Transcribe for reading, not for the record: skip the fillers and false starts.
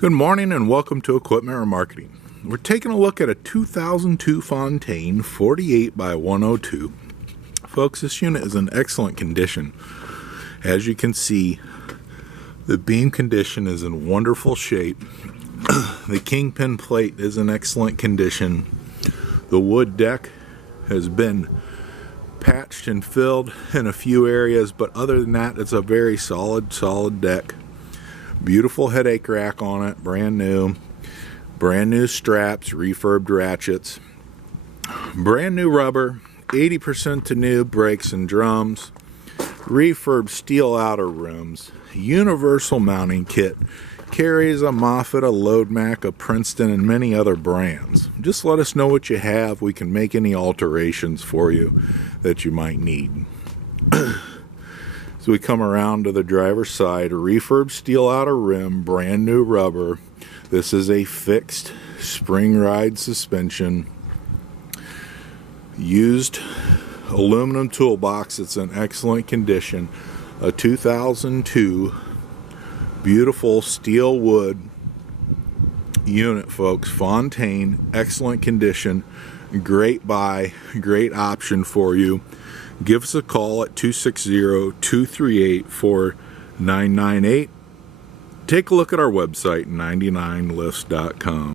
Good morning and welcome to Equipment Remarketing. We're taking a look at a 2002 Fontaine 48 by 102. Folks, this unit is in excellent condition. As you can see, the beam condition is in wonderful shape. The kingpin plate is in excellent condition. The wood deck has been patched and filled in a few areas, but other than that, it's a very solid deck. Beautiful headache rack on it, brand new straps, refurbed ratchets, brand new rubber, 80% to new brakes and drums, refurbed steel outer rims, universal mounting kit, carries a Moffett, a Load Mac, a Princeton, and many other brands. Just let us know what you have. We can make any alterations for you that you might need. So we come around to the driver's side, a refurb steel outer rim, brand new rubber. This is a fixed spring ride suspension. Used aluminum toolbox. It's in excellent condition. A 2002 beautiful steel wood unit, folks. Fontaine, excellent condition. Great buy, great option for you. Give us a call at 260-238-4998. Take a look at our website, 99lifts.com.